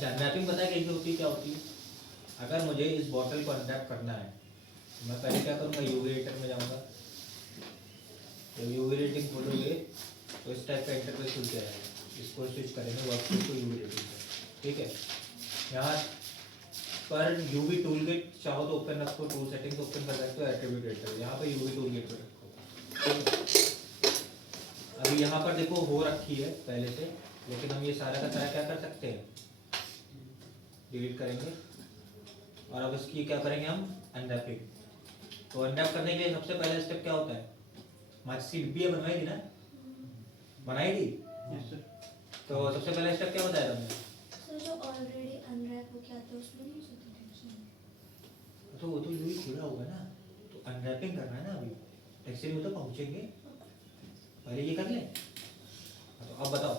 अच्छा, मैपिंग पता है कैसे होती है, क्या होती है? अगर मुझे इस बॉटल को अनरैप करना है, मैं पहले क्या करूँगा, यूवी रेटर में जाऊँगा। जब यूवी रेटिंग खोलोगे तो इस टाइप का इंटरफेस खुल जाएगा। इसको स्विच करेंगे वर्कस्पेस को यूवी रेटिंग पे, ठीक है। यहाँ पर यूवी टूल किट चाहो तो ओपन रखो, टूल सेटिंग्स ओपन कर सकते हो, एट्रीब्यूट रेटर यहाँ पर यूवी टूल किट पे रखो। अभी यहाँ पर देखो हो रखी है पहले से, लेकिन हम ये सारा का सारा क्या कर सकते हैं, डिलीट करेंगे। और अब इसकी क्या करेंगे हम, अनरैपिंग। तो अनरैप करने के लिए सबसे पहला स्टेप क्या होता है, माचिस की डिब्बी बनवाई थी ना, बनाई थी। तो सबसे पहला स्टेप क्या बताया तुमने? सर जो ऑलरेडी अनरैप हो गया था उसमें नहीं होती टेंशन। तो वो तो यूं ही खुला होगा ना, तो अनरैपिंग करना है ना। अभी टैक्सी में तो पहुंचेंगे, पहले ये कर ले। तो अब बताओ,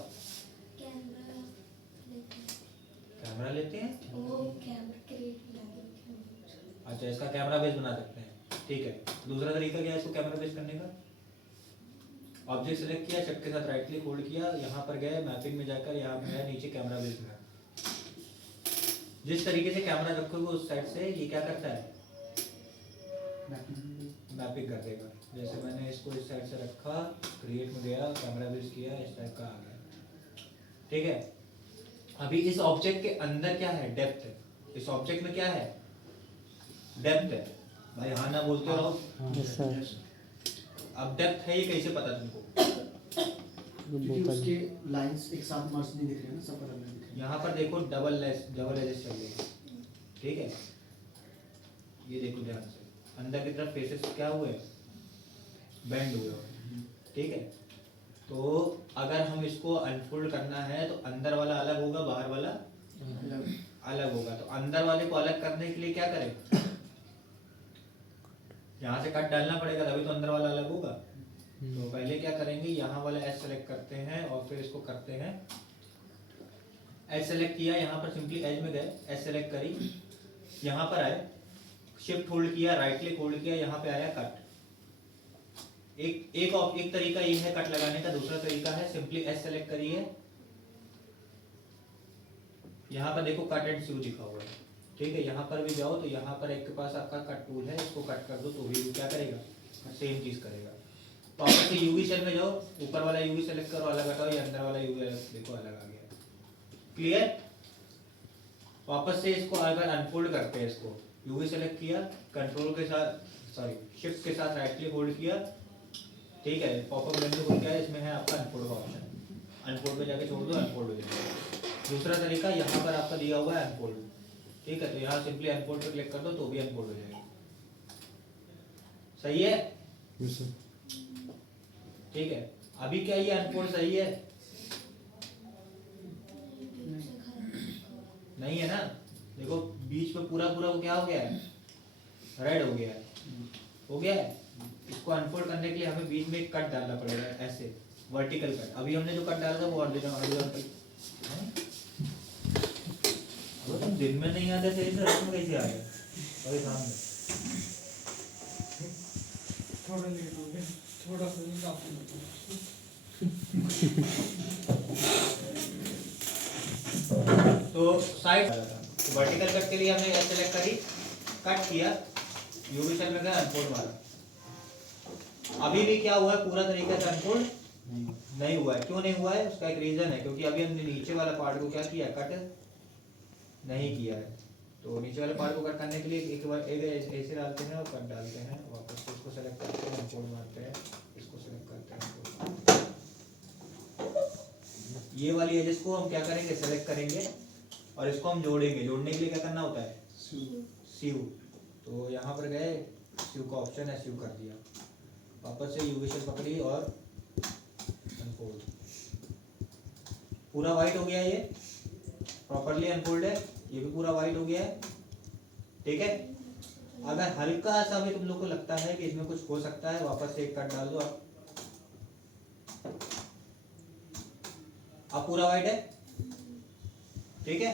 कैमरा लेते हैं। वो कैमरा क्रिएट लगे। अच्छा, इसका कैमरा बेस बना सकते हैं, ठीक है। दूसरा तरीका क्या है इसको कैमरा बेस करने का, ऑब्जेक्ट सेलेक्ट किया, शिफ्ट के साथ राइट क्लिक होल्ड किया, यहाँ पर गए मैपिंग में जाकर यहाँ पे गया नीचे कैमरा बेस में। जिस तरीके से कैमरा रखोगे उस साइड से ये क्या करता है, मैपिंग कर देगा। जैसे मैंने इसको इस साइड से रखा, क्रिएट में गया, कैमरा बेस किया, इस टाइप का आ गया, ठीक है। अभी इस ऑब्जेक्ट के अंदर क्या है, डेप्थ है। इस ऑब्जेक्ट में क्या है, डेप्थ है। भाई हाँ ना बोलते रहो। अब डेप्थ है ये कैसे पता तुमको, क्योंकि उसके लाइंस एक साथ मर्ज नहीं दिख रहे ना, सब अलग दिख रहे हैं। यहाँ पर देखो डबल एजेस चल रही है, ठीक है। ये देखो ध्यान से, अंदर की तरफ फेसेस क्या हुए, बेंड हुए, ठीक है। तो अगर हम इसको अनफोल्ड करना है तो अंदर वाला अलग होगा, बाहर वाला अलग होगा। तो अंदर वाले को अलग करने के लिए क्या करें, यहाँ से कट डालना पड़ेगा, तभी तो अंदर वाला अलग होगा। तो पहले क्या करेंगे, यहाँ वाला एज सेलेक्ट करते हैं और फिर इसको करते हैं, एज सेलेक्ट किया, यहाँ पर सिंपली एज में गए, एज सेलेक्ट करी, यहाँ पर आए, शिफ्ट होल्ड किया, राइट क्लिक होल्ड किया, यहाँ पे आया कट। एक तरीका ये है कट लगाने का, दूसरा तरीका है सिंपली एज सेलेक्ट करिए, यहाँ पर देखो कट एंड स्यू लिखा हुआ है, ठीक है। यहाँ पर भी जाओ तो यहाँ पर एक के पास आपका कट टूल है, इसको कट कर दो तो भी क्या करेगा, सेम चीज करेगा। तो आप से यूवी सेल में जाओ, ऊपर वाला यूवी सेलेक्ट करो, अलग हटाओ, ये अंदर वाला यूवी देखो अलग आ गया, क्लियर। वापस से इसको अगर अनफोल्ड करते हैं, इसको यूवी सेलेक्ट किया, कंट्रोल के साथ शिफ्ट के साथ राइट क्लिक होल्ड किया, ठीक है। पॉपअप विंडो खुल गया, इसमें है आपका अनफोल्ड का ऑप्शन, अनफोल्ड पे जाके छोड़ दो, अनफोल्ड हो जाएगा। दूसरा तरीका यहाँ पर आपका दिया हुआ है अनफोल्ड, ठीक है। तो यहाँ सिंपली अनफोल्ड पे क्लिक कर दो तो भी अनफोल्ड हो जाएगा, सही है, ठीक है। अभी क्या ये अनफोल्ड सही है, नहीं है ना। देखो बीच में पूरा पूरा क्या हो गया है, रेड हो गया है, हो गया है। इसको अनफोल्ड करने के लिए हमें बीच में एक कट डालना पड़ेगा, ऐसे वर्टिकल कट। अभी हमने जो कट डाला था वो हॉरिजॉन्टल। वो तुम दिन में नहीं आते थे, इधर रात में कैसे आ गए, अरे सामने थोड़ा लेट हो गया, थोड़ा सा ही काफी तो साइड तो वर्टिकल कट के लिए हमने ऐसे सेलेक्ट करी, कट किया, यूवी सेल में गया, अनफोल्ड मारा। अभी भी क्या हुआ है, पूरा तरीके से अनफोल्ड नहीं हुआ है। क्यों नहीं हुआ है, उसका एक रीजन है, क्योंकि अभी हमने नीचे वाला पार्ट को क्या किया, कट नहीं किया है। तो नीचे वाले पार्ट को कट करने के लिए एक बार ऐसे डालते हैं और कट डालते हैं, वापस से इसको सेलेक्ट करते हैं, अनफोल्ड मारते हैं, इसको सेलेक्ट करते हैं। ये वाली एजेस को हम क्या करेंगे, सेलेक्ट करेंगे और इसको हम जोड़ेंगे। जोड़ने के लिए क्या करना होता है, सीव। तो यहाँ पर गए, सीव का ऑप्शन है, सीव कर दिया, वापस से यूवी सेल पकड़ी और अनफोल्ड, पूरा वाइट हो गया, ये प्रॉपर्ली अनफोल्ड है, ये भी पूरा वाइट हो गया है, ठीक है। अगर हल्का सा भी तुम लोग को लगता है कि इसमें कुछ हो सकता है, वापस से एक कट डाल दो अब पूरा वाइट है, ठीक है।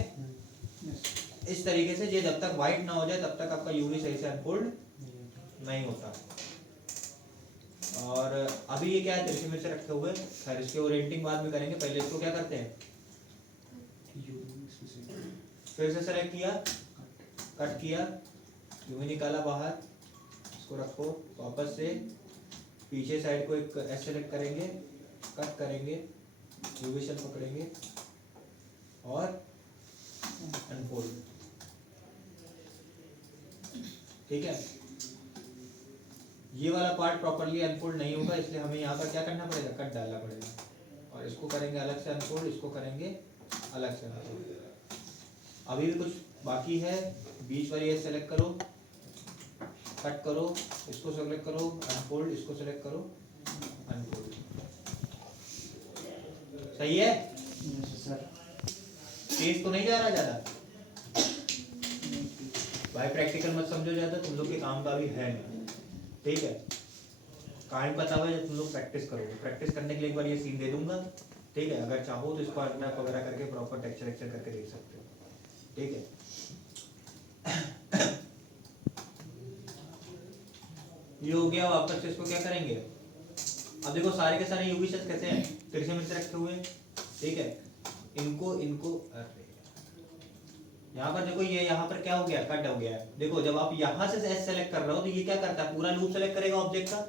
इस तरीके से ये जब तक वाइट ना हो जाए तब तक आपका यूवी सही से अनफोल्ड नहीं होता। और अभी ये क्या है, तिरछे में से रखे हुए, खैर इसके ओरिएंटिंग बाद में करेंगे, पहले इसको क्या करते हैं, फिर से सेलेक्ट किया, कट किया, यूवी निकाला बाहर, इसको रखो, वापस से पीछे साइड को एक एस सेलेक्ट करेंगे, कट करेंगे, यूवी शेल पकड़ेंगे और अनफोल्ड। ठीक है, ये वाला पार्ट प्रॉपर्ली अनफोल्ड नहीं होगा, इसलिए हमें यहाँ पर क्या करना पड़ेगा, कट डालना पड़ेगा, और इसको करेंगे अलग से अनफोल्ड, इसको करेंगे अलग से अनफोल्ड। अभी भी कुछ बाकी है, बीच वाली ये सेलेक्ट करो, कट करो, इसको सेलेक्ट करो, अनफोल्ड, इसको सेलेक्ट करो, अनफोल्ड। सही है सर। तेज तो नहीं जा रहा ज्यादा भाई, प्रैक्टिकल मत समझो ज्यादा, तुम लोग के काम का भी है नहीं। ठीक है, कहानी पता हुआ है, तुम लोग प्रैक्टिस करोगे, प्रैक्टिस करने के लिए एक बार ये सीन दे दूंगा। ठीक है, अगर चाहो तो इसको अनरैप वगैरह करके प्रॉपर टेक्सचर करके देख सकते हो। ठीक है, ये हो गया। वापस से इसको क्या करेंगे, अब देखो सारे के सारे यूवी शेल्स कैसे हैं, तिरछे में से रखे हुए हैं। ठीक है, इनको अरे यहाँ पर देखो, ये यहाँ पर क्या हो गया, कट हो गया है। देखो जब आप यहाँ से एस सेलेक्ट कर रहे हो तो ये क्या करता है, पूरा लूप सेलेक्ट करेगा ऑब्जेक्ट का।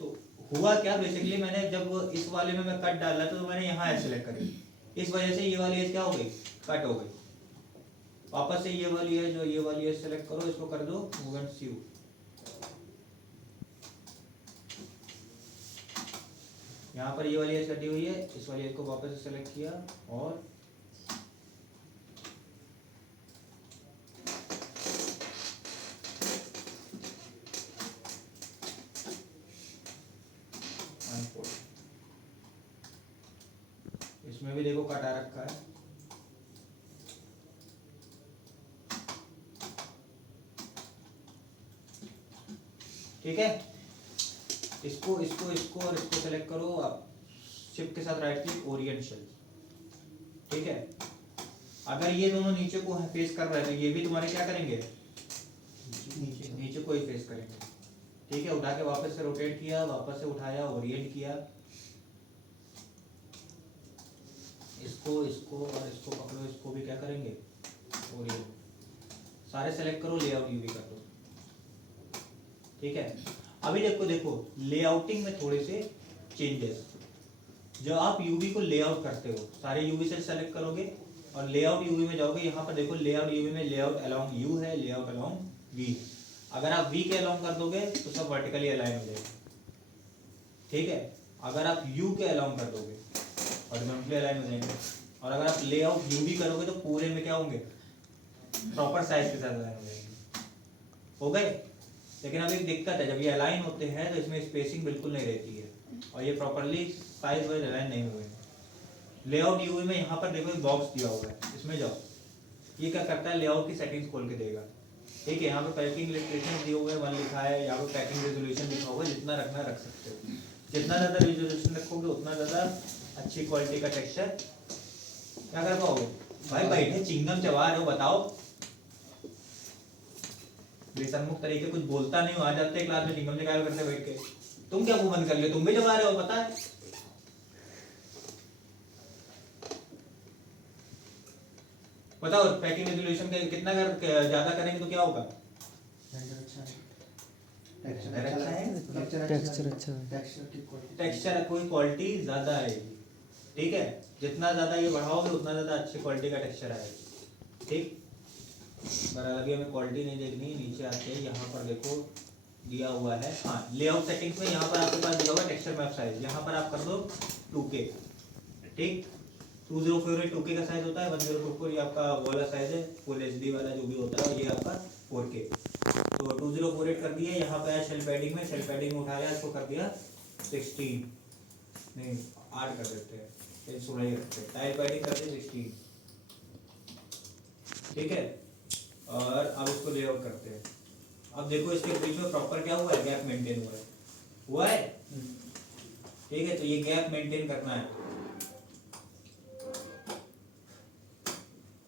तो हुआ क्या, बेसिकली मैंने जब इस वाले में मैं कट डाला तो मैंने यहाँ एस सेलेक्ट करी, इस वजह से ये वाली एज क्या हो गई, कट हो गई। वापस से ये वाली है, जो ये वाली एज सेलेक्ट करो, इसको कर दो मूव एंड सी। यहाँ पर ये वाली एज कटी हुई है, इस वाली एज को वापस से सेलेक्ट किया और इसमें भी देखो कटा रखा है। ठीक है, इसको इसको इसको और इसको सेलेक्ट करो आप, शिफ्ट के साथ राइट क्लिक, ओरिएंट शेल। ठीक है, अगर ये दोनों नीचे को फेस कर रहे हैं तो ये भी तुम्हारे क्या करेंगे, नीचे को ही फेस करेंगे। ठीक है, उठा के वापस से रोटेट किया, वापस से उठाया, ओरिएंट किया, इसको इसको और इसको पकड़ो, इसको भी क्या करेंगे, ओरिएंट। सारे सेलेक्ट करो, लेआउट यूवी कर दो। ठीक है, अभी देखो लेआउटिंग में थोड़े से चेंजेस। जब आप यूवी को लेआउट करते हो, सारे यूवी से सेलेक्ट करोगे और लेआउट यूवी में जाओगे। यहाँ पर देखो लेआउट यूवी में लेआउट अलोंग यू है, लेआउट अलोंग वी। अगर आप वी के अलोंग कर दोगे तो सब वर्टिकली अलाइन हो जाएगा। ठीक है, अगर आप यू के अलोंग कर दोगे हॉरिजॉन्टली अलाइन हो जाएंगे। और अगर आप लेआउट यूवी करोगे तो पूरे में क्या होंगे, प्रॉपर साइज के साथ अलाइन हो जाएंगे। हो गए। लेकिन अब एक दिक्कत है, जब ये अलाइन होते हैं तो इसमें स्पेसिंग बिल्कुल नहीं रहती है और ये प्रॉपर्ली साइज वाइज अलाइन नहीं हुए। लेआउट यूवी में यहाँ पर देखो एक बॉक्स दिया हुआ है, इसमें जाओ, ये क्या करता है, लेआउट की सेटिंग्स खोल के देगा। ठीक है, यहाँ पे पैकिंग इलस्ट्रेशन दिए हुए 1 लिखा है, यहाँ पे पैकिंग रेजोल्यूशन लिखा हुआ है। जितना रखना रख सकते हो, जितना ज़्यादा रेजोल्यूशन रखोगे उतना ज़्यादा अच्छी क्वालिटी का टेक्सचर क्या कर पाओगे। भाई बैठे चिंगम चबा रहे हो, बताओ। बेसन्मुख तरीके कुछ बोलता नहीं हो, आ जाते हैं क्लास में चिंगम चबाया करते बैठ के। तुम क्या मुंह बंद कर लियो, तुम भी चबा रहे हो, पता है। बताओ पैकिंग रेजोल्यूशन का कितना ज्यादा करेंगे तो क्या होगा, टेक्सचर कोई क्वालिटी ज्यादा आएगी। ठीक है, जितना ज्यादा ये बढ़ाओगे उतना ज्यादा अच्छी क्वालिटी का टेक्सचर आएगा। ठीक, पर अभी हमें क्वालिटी नहीं देखनी, नीचे आते हैं, यहाँ पर देखो दिया हुआ है, हाँ लेआउट सेटिंग्स में यहाँ पर आपके पास दिया हुआ टेक्सचर मैप साइज, यहाँ पर आप कर दो 2K। ठीक, 2048 2K का साइज होता है, 1024 ये आपका वाला साइज है, फुल HD वाला जो भी होता है, ये आपका 4K। तो 2048 कर दिए, यहाँ पे है शेल पैडिंग में, शेल पैडिंग उठाया, इसको कर दिया 16, नहीं 8 कर देते हैं, 16 ही रखते हैं, टाइल पैडिंग कर दिए 16। ठीक है, और अब इसको लेआउट करते हैं। अब देखो इसके बीच में प्रॉपर क्या हुआ है, गैप मेंटेन हुआ है। ठीक है, तो ये गैप मेंटेन करना है।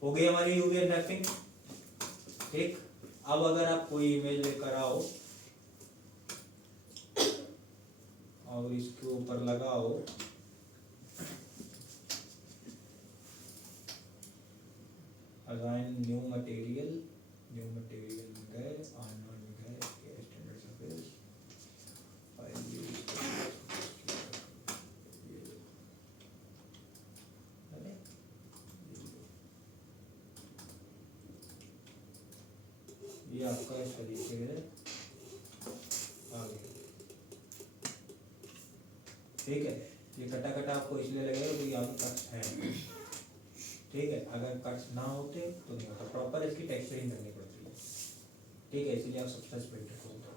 हो गई हमारी यूवी रैपिंग। ठीक, अब अगर आप कोई इमेज लेकर आओ और इसके ऊपर लगाओ, असाइन न्यू मटेरियल में गए, आर्नोल्ड में गए, स्टैंडर्ड सरफेस फाइल ये आपका इस तरीके से आ गया। ठीक है, ये कटा कटा आपको इसलिए लगेगा क्योंकि यहाँ पे कट्स हैं। ठीक है, अगर कट्स ना होते तो नहीं होता, प्रॉपर इसकी टेक्सचरिंग करनी पड़ती है। ठीक है, इसीलिए आप सबस्ट्रेट फिल्टर खोलते हो।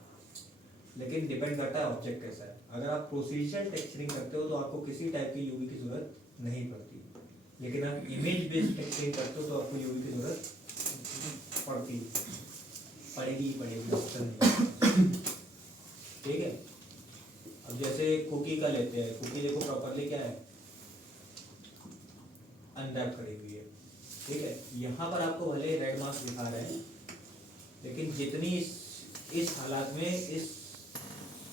लेकिन डिपेंड करता है ऑब्जेक्ट कैसा है। अगर आप प्रोसीजर टेक्सचरिंग करते हो तो आपको किसी टाइप की यूवी की जरूरत नहीं पड़ती, लेकिन आप इमेज बेस्ड टेक्सचरिंग करते हो तो आपको यूवी की जरूरत पड़ेगी ऑप्शन नहीं। ठीक है, अब जैसे कुकी का लेते हैं, कुकी देखो प्रॉपरली क्या है, अनरैप करी हुई है। ठीक है, यहाँ पर आपको भले रेड मार्क्स दिखा रहे हैं, लेकिन जितनी इस हालात में इस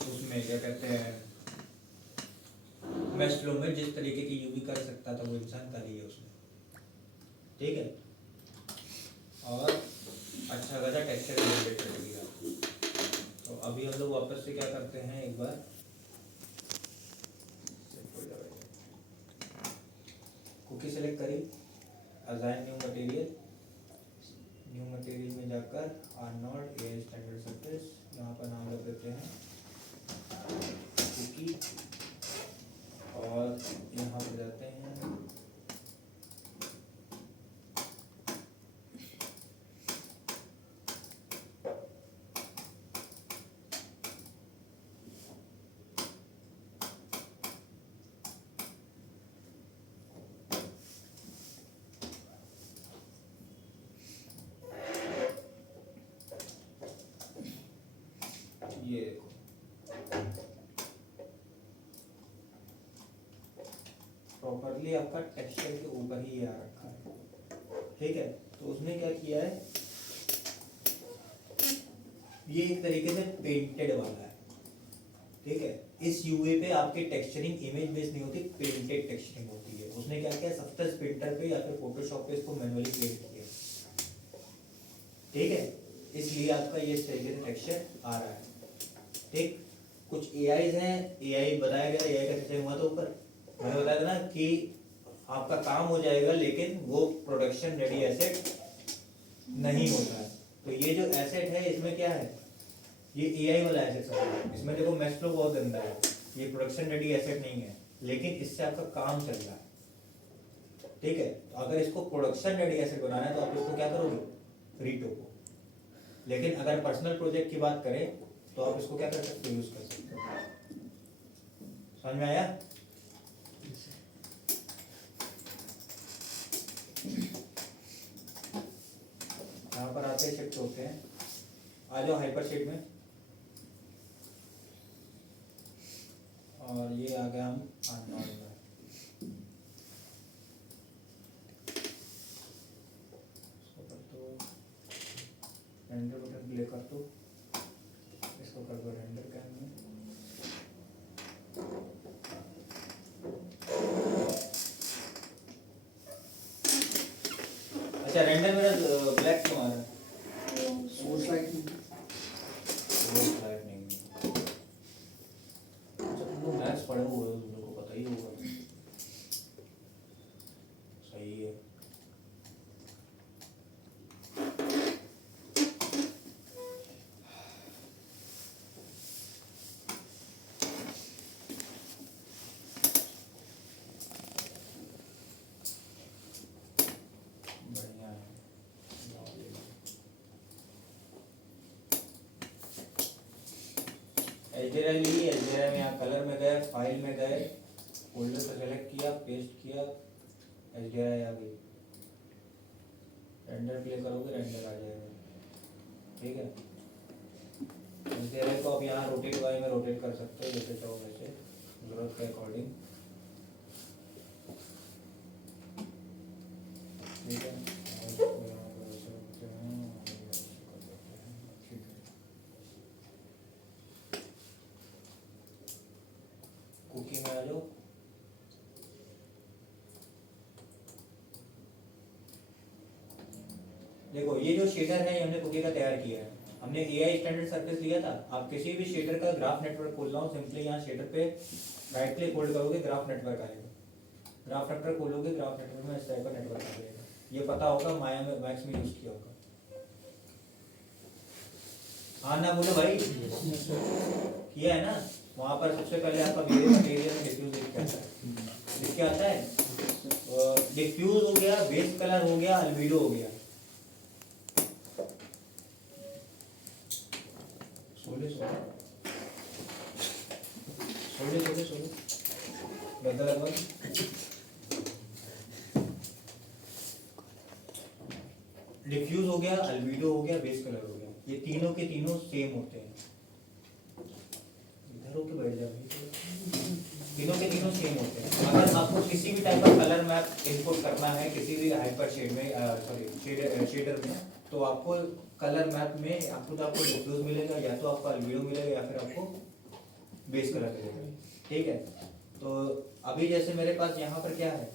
उसमें क्या कहते हैं मेश फ्लो में जिस तरीके की यूवी कर सकता था वो इंसान कर ही है उसमें। ठीक है, और अच्छा खासा टेक्सचर जनरेट कर दिया। तो अभी हम लोग वापस से क्या करते हैं, एक बार कुकी सेलेक्ट करी, असाइन न्यू मटेरियल में जाकर आर्नोल्ड ए स्टैंडर्ड सरफेस, यहाँ पर नाम रख देते हैं कुकी, और यहाँ पे जाते हैं ये देखो, प्रॉपरली आपका टेक्सचर के ऊपर ही ये आ रखा है। ठीक है, तो उसने क्या किया है, ये एक तरीके से पेंटेड वाला है। ठीक है, इस यूए पे आपकी टेक्सचरिंग इमेज बेस्ड नहीं होती, पेंटेड टेक्सचरिंग होती है। उसने क्या किया, सब्सटेंस प्रिंटर पे या फिर फोटोशॉप पे इसको मैनुअली पेंट किया। ठीक है, इसलिए आपका ये इस तरीके से टेक्सचर आ रहा है। ठीक, कुछ एआईज हैं, एआई बताया गया, एआई का कैसे हुआ था ऊपर मैंने बताया था ना कि आपका काम हो जाएगा लेकिन वो प्रोडक्शन रेडी एसेट नहीं होता है। तो ये जो एसेट है इसमें क्या है, ये एआई वाला एसेट है। इसमें देखो मैश फ्लो बहुत गंदा है, ये प्रोडक्शन रेडी एसेट नहीं है, लेकिन इससे आपका काम चल रहा है। ठीक है, तो अगर इसको प्रोडक्शन रेडी एसेट बनाना है तो आप इसको क्या करोगे, रीटोको। लेकिन अगर पर्सनल प्रोजेक्ट की बात करें तो आप इसको क्या कर सकते हो, यूज कर सकते हो। समझ में आया? यहाँ पर आते शिफ्ट होते हैं, आ जाओ हाइपर शीट में, और ये आ गया हम आर्नोल्ड में। रेंडर बटन प्ले कर दो, इसको कर दो रेंडर कैम में। अच्छा, रेंडर मेरा ब्लैक क्यों आ रहा है? सोर्स लाइट में सोर्स लाइट नहीं है। अच्छा, तुम लोग मैथ्स पढ़े हुए हो, तुम लोग को पता ही होगा। सही है। बढ़िया है। एल्जेरा ली, एल्जेरा में यहाँ कलर में गए, फाइल में गए, फोल्डर से सेलेक्ट किया, पेस्ट किया, एल्जेरा आ गई। रेंडर प्ले करोगे, रेंडर आ जाएगा। ठीक है, एल्जेरा को आप यहाँ रोटेट वाई में रोटेट कर सकते हो, जैसे चाहो वैसे, जरूरत के अकॉर्डिंग। ठीक है, कुकी में आ जाओ। देखो ये जो शेडर है ये हमने कुकी का तैयार किया है। हमने एआई स्टैंडर्ड सरफेस लिया था। आप किसी भी शेडर का ग्राफ नेटवर्क खोल रहा हूँ, सिंपली यहाँ शेडर पे राइट क्लिक होल्ड करोगे, ग्राफ नेटवर्क आएगा। ग्राफ नेटवर्क खोलोगे, ग्राफ नेटवर्क में इस टाइप का नेटवर्क आ जाएगा। ये पता होगा, माया में मैक्स में यूज किया होगा। हाँ ना बोलो भाई, किया है ना। वहाँ पर सबसे पहले आपका वेरिएबल मटेरियल में डिफ्यूज लिख के आता है। लिख के आता है डिफ्यूज हो गया, बेस कलर हो गया, अल्बीडो हो गया। सोले सोले सोले सोले सोले बदल बदल। डिफ्यूज हो गया, अल्बीडो हो गया, बेस कलर हो गया। ये तीनों के तीनों सेम होते हैं। इधर होके बैठ जाओ। तीनों के तीनों सेम होते हैं। अगर आपको किसी भी टाइप का कलर मैप इनपुट करना है किसी भी हाइपर शेड में, सॉरी शेडर में, तो आपको कलर मैप में आपको डिफ्यूज मिलेगा, या तो आपको अल्बीडो मिलेगा, या फिर आपको बेस कलर मिलेगा। ठीक है, तो अभी जैसे मेरे पास यहाँ पर क्या है,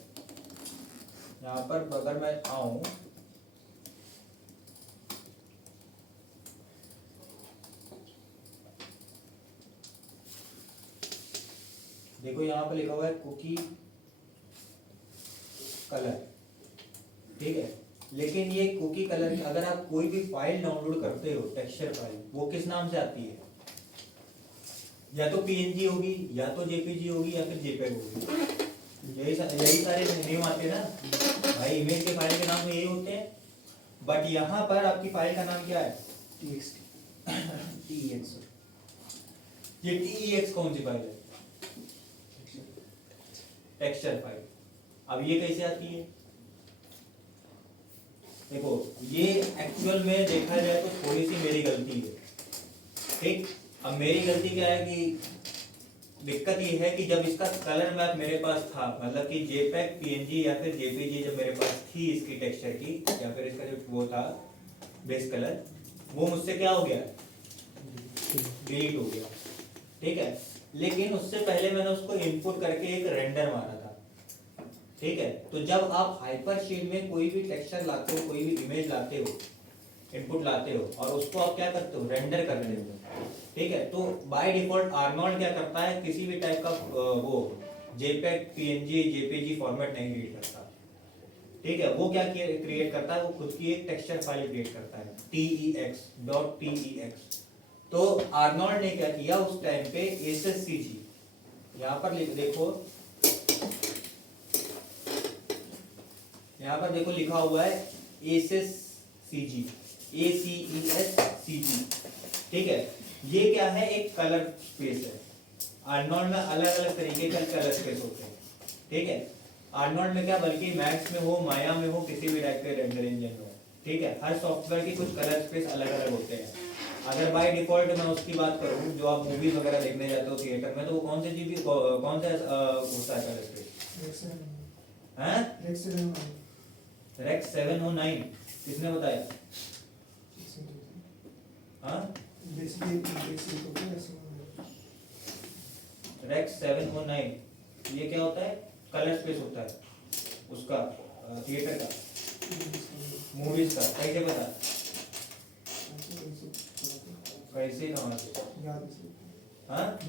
यहाँ पर अगर मैं आऊँ, देखो यहाँ पर लिखा हुआ है कुकी कलर। ठीक है, लेकिन ये कुकी कलर अगर आप कोई भी फाइल डाउनलोड करते हो, टेक्सचर फाइल, वो किस नाम से आती है? या तो पीएनजी होगी, या तो जेपीजी होगी, या फिर जेपेग होगी। यही सारे नेम आते हैं ना भाई। इमेज के फाइल के नाम यही होते हैं। बट यहाँ पर आपकी फाइल का नाम क्या है? TXT ये TEX कौन सी फाइल है? Texture file. अब ये कैसे आती है? देखो ये एक्चुअल में देखा जाए तो थोड़ी सी मेरी गलती है। ठीक, अब मेरी गलती क्या है कि दिक्कत ये है कि जब इसका कलर मैप मेरे पास था, मतलब कि जेपेग, पीएनजी या फिर जेपीजी जब मेरे पास थी इसकी टेक्सचर की, या फिर इसका जो वो था बेस कलर, वो मुझसे क्या हो गया? डिलीट हो गया। ठीक है, लेकिन उससे पहले मैंने उसको इनपुट करके एक रेंडर मारा था। ठीक है, तो जब आप हाइपर शेड में कोई भी टेक्सचर लाते हो, कोई भी इमेज लाते हो, इनपुट लाते हो, और उसको आप क्या करते हो? रेंडर कर रहे हो। ठीक है, तो बाय डिफॉल्ट आर्नोल्ड क्या करता है? किसी भी टाइप का वो जेपेग, पीएनजी, जेपीजी फॉर्मेट नहीं रीड करता। ठीक है, वो क्या क्रिएट करता है? वो खुद की एक टेक्सचर फाइल क्रिएट करता है, TEX.TEX। तो आर्नोल्ड ने क्या किया उस टाइम पे? SSCG, यहाँ पर देखो, यहाँ पर देखो लिखा हुआ है SSCG, ACESCG। ठीक है, ये क्या है? एक कलर स्पेस है। आर्नोल्ड में अलग अलग तरीके के कलर स्पेस होते हैं। ठीक है, आर्नोल्ड में क्या, बल्कि मैक्स में हो, माया में हो, किसी भी टाइप के रेंडर इंजन में हो। ठीक है, हर सॉफ्टवेयर की कुछ कलर स्पेस अलग अलग होते हैं। अगर बाय डिफॉल्ट मैं उसकी बात करूँ, जो आप मूवीज वगैरह देखने जाते हो थिएटर में, तो वो कौन से जीबी कौन सा होता है कलर स्पेस? हैं? रेक्स 709। किसने बताया? हाँ, रेक्स 709 ये क्या होता है? कलर स्पेस होता है उसका, थिएटर का, मूवीज का। कैसे पता? कैसे कहाँ से? हाँ,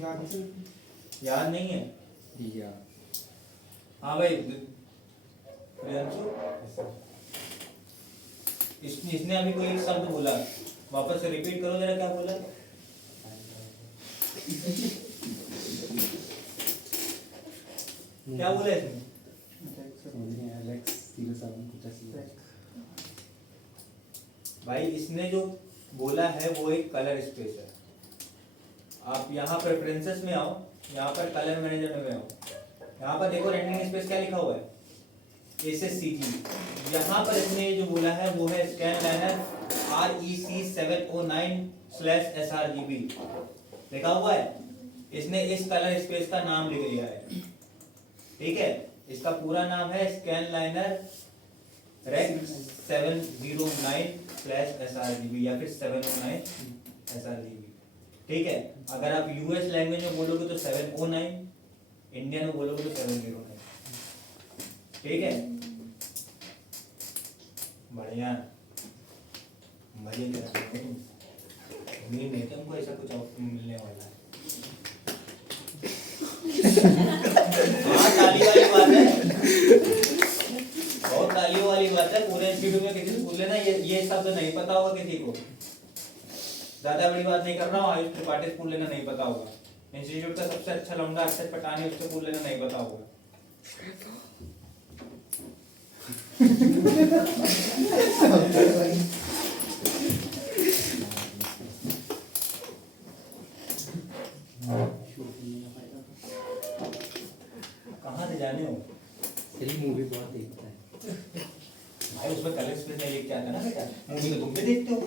याद नहीं है? हाँ भाई प्रियांशु, इसने अभी कोई एक शब्द बोला, वापस से रिपीट करो जरा, क्या बोला? क्या बोला इसने? भाई इसने जो बोला है वो एक कलर स्पेस है। आप यहाँ प्रेफरेंसेस में आओ, यहाँ पर कलर मैनेजर में आओ, यहाँ पर देखो रेंडरिंग स्पेस क्या लिखा हुआ है? SSCG। यहाँ पर इसने जो बोला है वो है स्कैन लाइनर REC 709/sRGB लिखा हुआ है। इसने इस कलर स्पेस का नाम लिख लिया है। ठीक है, इसका पूरा नाम है स्कैन लाइनर रेक्स 709/sRGB या फिर 709/sRGB। ठीक है, अगर आप यूएस लैंग्वेज में बोलोगे तो 709, इंडियन में बोलोगे तो 709। ठीक है, बढ़िया। मजे ले रहा हूँ। उम्मीद नहीं थी हमको ऐसा कुछ आउटपुट मिलने वाला है। हाँ, ताली वाली बात है, बहुत तालियों वाली बात है। पूरे इंस्टीट्यूट में किसी से पूछ लेना, ये शब्द नहीं पता होगा किसी को। ज्यादा बड़ी बात नहीं कर रहा हूँ, आयुष त्रिपाठी से पूछ लेना, नहीं पता होगा। इंस्टीट्यूट का सबसे अच्छा लौंडा अक्षत पटानी, उससे पूछ लेना, नहीं पता होगा। कहाँ से जाने हो? तेरी मूवी बहुत देखता है। भाई उसमें कलर स्पेस नहीं लेके आता ना बेटा, मूवी तो तुम भी देखते हो।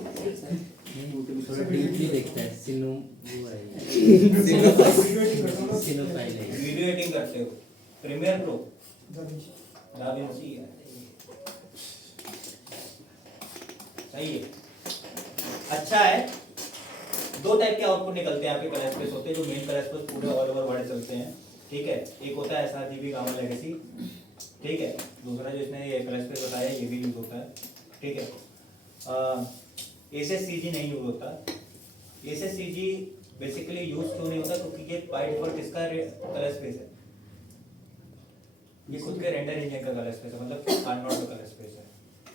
थोड़ा डीपली देखता है। सिनो वो है सिनोफाइल है। वीडियो एडिटिंग करते हो, प्रीमियर प्रो, डाविंची है। सही है, अच्छा है। दो टाइप के आउटपुट निकलते हैं आपके कलर स्पेस होते हैं, जो मेन कलर स्पेस पूरे ऑल ओवर वर्ल्ड चलते हैं, ठीक है। एक होता है SRGB गामा लेगेसी, ठीक है। दूसरा जो इसने ये कलर स्पेस बताया ये भी यूज होता है, ठीक है। SSCG नहीं यूज होता। SSCG बेसिकली यूज क्यों नहीं होता, क्योंकि ये बाय डिफॉल्ट इसका कलर स्पेस है, ये खुद के रेंडर इंजन का कलर स्पेस है, मतलब कार्नोट का कलर स्पेस है,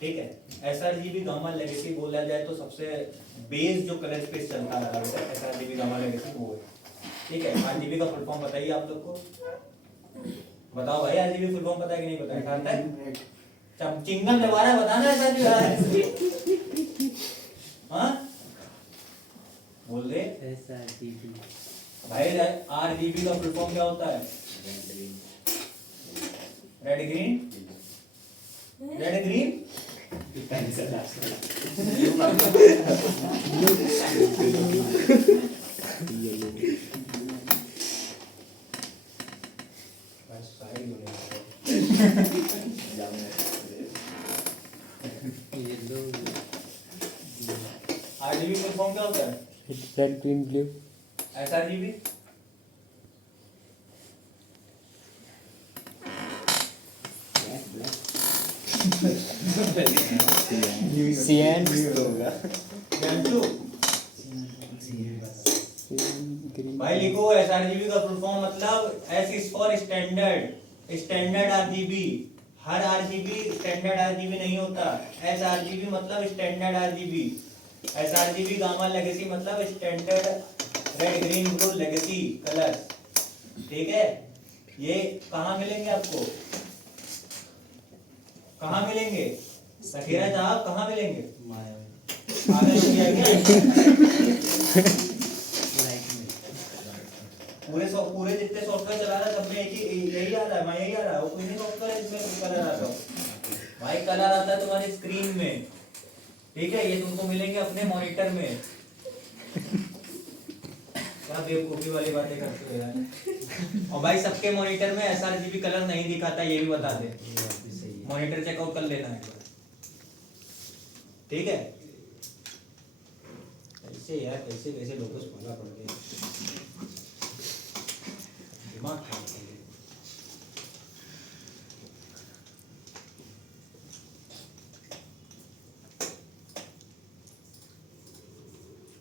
ठीक है। SRGB गामा लेगेसी बोला जाए तो सबसे बेस जो कलर स्पेस चलता है SRGB गामा लेगेसी वो है, ठीक है। RGB का फुल फॉर्म बताइए आप लोग को, बताओ भाई। RGB फुल फॉर्म पता है कि नहीं पता है? जब चिंगम लगा रहा है बताना SRGB। हाँ बोल दे SRGB भाई। RGB का फुल फॉर्म क्या होता है? Red green, red green yellow RGB full form क्या होता है? रेड ग्रीन ब्लू SRGB सियान जानचू भाई लिखो। SRGB का फुल फॉर्म मतलब S is for standard, standard RGB। हर RGB स्टैंडर्ड RGB नहीं होता। SRGB मतलब standard RGB। SRGB gamma legacy मतलब standard red green blue legacy colour, ठीक है। ये कहाँ मिलेंगे आपको, कहाँ मिलेंगे? सखीरा साहब कहाँ मिलेंगे? आगे लग गया क्या? पूरे जितने सॉफ्टवेयर चला रहा है सब में एक ही यही आ रहा है, मैं यही आ रहा है। वो कोई नहीं सॉफ्टवेयर है जिसमें कलर आता है भाई। कलर आता है तुम्हारी स्क्रीन में, ठीक है। ये तुमको मिलेंगे अपने मॉनिटर में। क्या बेवकूफी वाली बातें करते हो यार। और भाई सबके मॉनिटर में SRGB कलर नहीं दिखाता, ये भी बता दे। मॉनिटर चेकआउट कर लेना है, ठीक है। ऐसे यार कैसे कैसे लोगों से पंगा पड़ गया, दिमाग खराब कर दिया।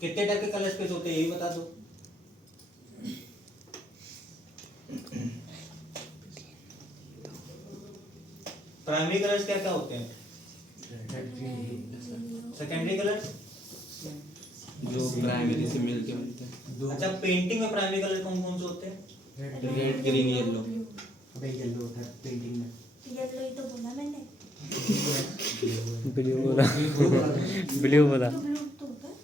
कितने टाइप के कलर स्पेस होते हैं यही बता दो। प्राइमरी कलर्स क्या क्या होते हैं? सेकेंडरी कलर्स जो प्राइमरी से मिलके बनते हैं। अच्छा, पेंटिंग में प्राइमरी कलर कौन कौन से होते हैं? Red green yellow. अबे येलो होता है पेंटिंग में। येलो ही तो बोला मैंने। ब्लू बोला ब्लू बोला तो ब्लू तो होता है।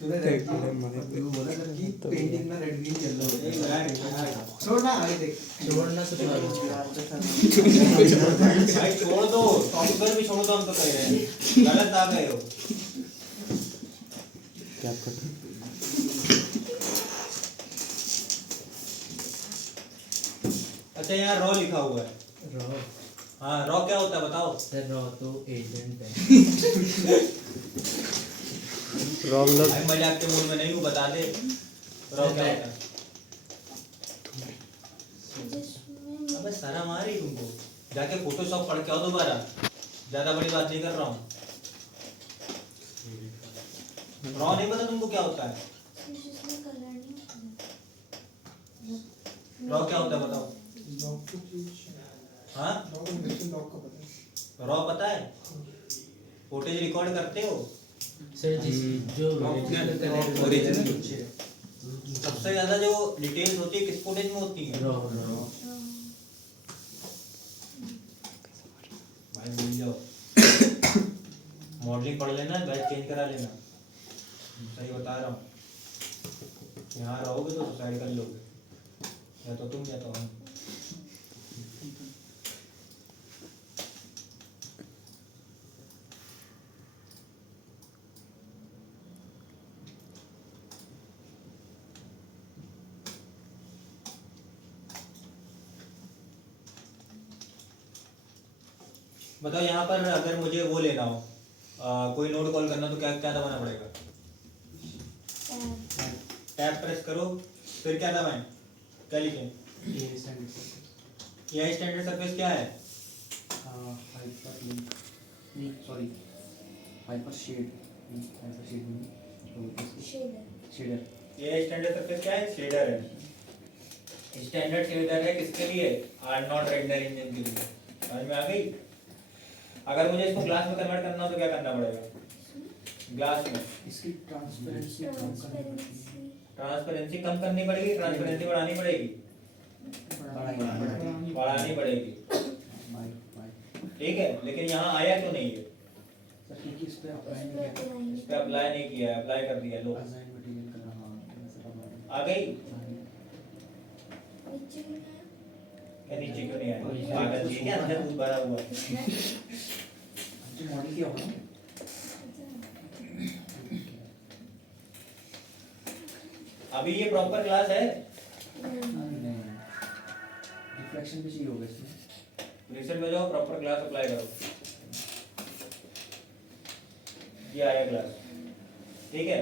तूने रेड ब्लू बोला जबकि पेंटिंग में रेड ग्रीन येलो होता है। छोड़ ना, आगे देख। छोड़ना तो भाई छोड़ दो, सॉफ्टवेयर भी छोड़ दो, हम तो कह रहे हैं गलत आ गए हो। क्या कर अच्छा यहाँ रॉ लिखा हुआ है। रॉ हाँ रॉ क्या होता है बताओ। सर रॉ तो एजेंट है। रॉ मतलब भाई मजाक के मूड में नहीं हूँ, बता दे रॉ क्या होता है। जिसमें सारा मार ही तुमको। जाके फोटोशॉप पढ़ के आओ दोबारा, ज्यादा बड़ी बात नहीं कर रहा हूँ। रॉ नहीं पता तुमको क्या होता है? इसमें कलर नहीं रॉ क्या होता है बताओ? लॉक को चीज हाँ लॉक इंडक्शन लॉक का पता है। रॉ पता है? फुटेज रिकॉर्ड करते हो? सर जिस जो ओरिजिनल सबसे ज्यादा जो डिटेल्स होती है किस फुटेज में होती है? रॉ भाई भूल जाओ। मॉडलिंग पढ़ लेना, बैच चेंज करा लेना। सही बता रहा हूँ। यहाँ रहोगे तो सुसाइड कर लोगे, या तो तुम या तो हम। बताओ यहाँ पर अगर मुझे वो लेना हो, कोई नोट कॉल करना, तो क्या क्या दबाना पड़ेगा? टैब प्रेस करो, फिर क्या दबाएं? क्या लिखें? ये स्टैंडर्ड ये स्टैंडर्ड सरफेस क्या है? हाइपर लिंक नहीं सॉरी हाइपर शेड नहीं शेडर ये स्टैंडर्ड सरफेस क्या है? शेडर है। स्टैंडर्ड शेडर है किसके लिए? आर नॉट रेंडर इंजन के लिए। समझ में आ गई? अगर मुझे इसको ग्लास में कन्वर्ट करना हो तो क्या करना पड़ेगा? ग्लास में इसकी ट्रांसपेरेंसी कम करनी पड़ती ट्रांसपेरेंसी कम करनी पड़ेगी, ट्रांसपेरेंसी बढ़ानी पड़ेगी, है बढ़ानी पड़ेगी। ठीक है, लेकिन यहाँ आया क्यों नहीं है? सर क्योंकि इस पे अप्लाई नहीं किया इस पे अप्लाई नहीं किया है, अप्लाई कर दिया। लो असाइन मटेरियल का आ गई। क्या नीचे क्यों नहीं आया? पागल जी क्या अंदर दूध भरा हुआ है। मॉडल किया होगा अभी ये प्रॉपर क्लास है? नहीं रिफ्लेक्शन भी चाहिए होगा इसमें रिसेट में जाओ, प्रॉपर क्लास अप्लाई करो। ये आया क्लास। ठीक है,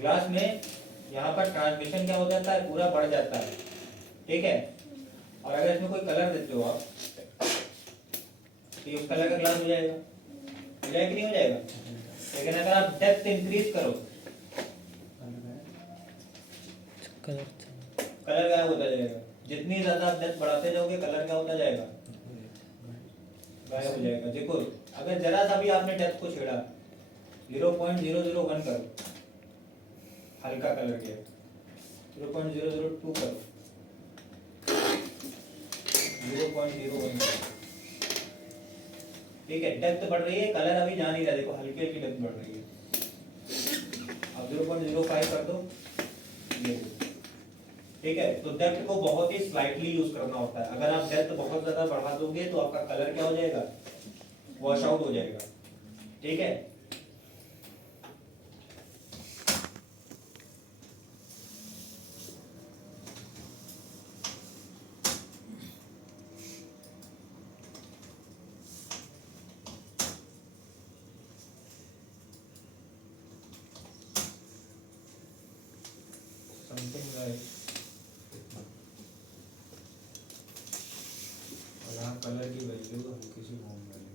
क्लास में यहाँ पर ट्रांसमिशन क्या हो जाता है? पूरा बढ़ जाता है। ठीक है, और अगर इसमें कोई कलर देते हो आप तो ये उस कलर का क्लास हो जाएगा। हो जाएगा कि नहीं हो जाएगा? लेकिन अगर आप डेप्थ इंक्रीज करो, कलर गायब होता जाएगा। जितनी ज्यादा आप डेप्थ बढ़ाते जाओगे, कलर क्या होता जाएगा? गायब हो जाएगा। देखो, अगर जरा सा भी आपने डेप्थ को छेड़ा, 0.001 करो, हल्का कलर किया, 0.002 करो, 0.01 करो। ठीक है, डेप्थ बढ़ रही है, कलर अभी जा नहीं रहा। देखो हल्की हल्की डेप्थ बढ़ रही है। अब 0.05 कर दो, ये ठीक है। तो डेप्थ को बहुत ही स्लाइटली यूज करना होता है। अगर आप डेप्थ बहुत ज्यादा बढ़ा दोगे तो आपका कलर क्या हो जाएगा? वॉश आउट हो जाएगा। ठीक है, समथिंग लाइक और यहाँ कलर की वैल्यू हल्की सी घूम रही है।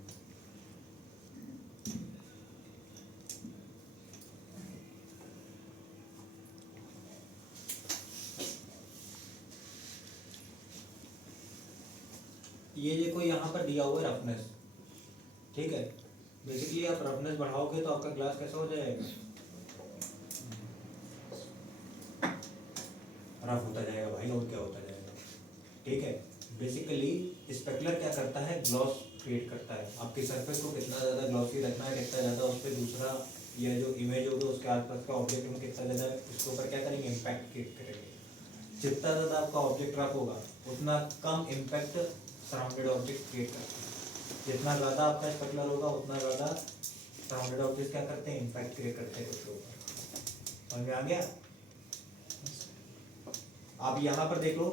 ये देखो यहाँ पर दिया हुआ है रफनेस। ठीक है, बेसिकली आप रफनेस बढ़ाओगे तो आपका ग्लास कैसा हो जाएगा? रफ होता जाएगा भाई, और क्या होता जाएगा। ठीक है, बेसिकली स्पेकुलर क्या करता है? ग्लॉस क्रिएट करता है। आपकी सरफेस को कितना ज़्यादा ग्लॉसी रखना है, कितना ज़्यादा उस पर दूसरा यह जो इमेज होगा उसके आसपास का ऑब्जेक्ट में कितना ज़्यादा इसके ऊपर क्या करेंगे? इम्पैक्ट क्रिएट करेंगे। जितना ज़्यादा आपका ऑब्जेक्ट रफ होगा उतना कम इम्पैक्ट सराउंडेड ऑब्जेक्ट क्रिएट करते हैं। जितना ज़्यादा आपका स्पेकुलर होगा उतना ज़्यादा सराउंडेड ऑब्जेक्ट क्या करते हैं? इम्पैक्ट क्रिएट करते हैं उसके ऊपर। समझ में आ गया? आप यहाँ पर देख लो,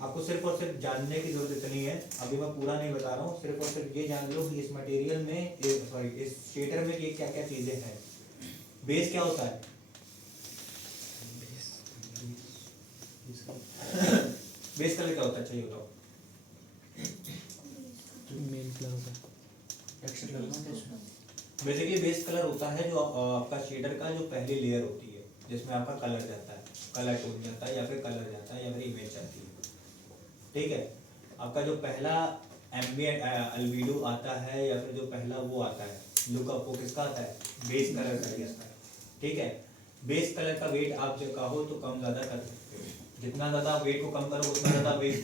आपको सिर्फ और सिर्फ जानने की जरूरत इतनी है, अभी मैं पूरा नहीं बता रहा हूँ, सिर्फ और सिर्फ ये जान लो कि इस मटेरियल में, सॉरी इस शेडर में ये क्या क्या चीजें हैं। बेस क्या होता है? बेस कलर क्या होता है? चाहिए बताओ। बेसिकली बेस कलर होता है जो आपका शेडर का जो पहली लेयर होती है, जिसमें आपका कलर जाता है, कलर टोन जाता है या फिर कलर जाता है या फिर इमेज जाती है। ठीक है, आपका जो पहला एम्बिएंट अल्बेडो आता है या फिर जो पहला वो आता है लुकअप, वो किसका आता है? बेस कलर का ही आता है। ठीक है, बेस कलर का वेट आप जो कहो तो कम ज़्यादा कर सकते हो। जितना ज़्यादा वेट को कम करो उतना ज़्यादा वेट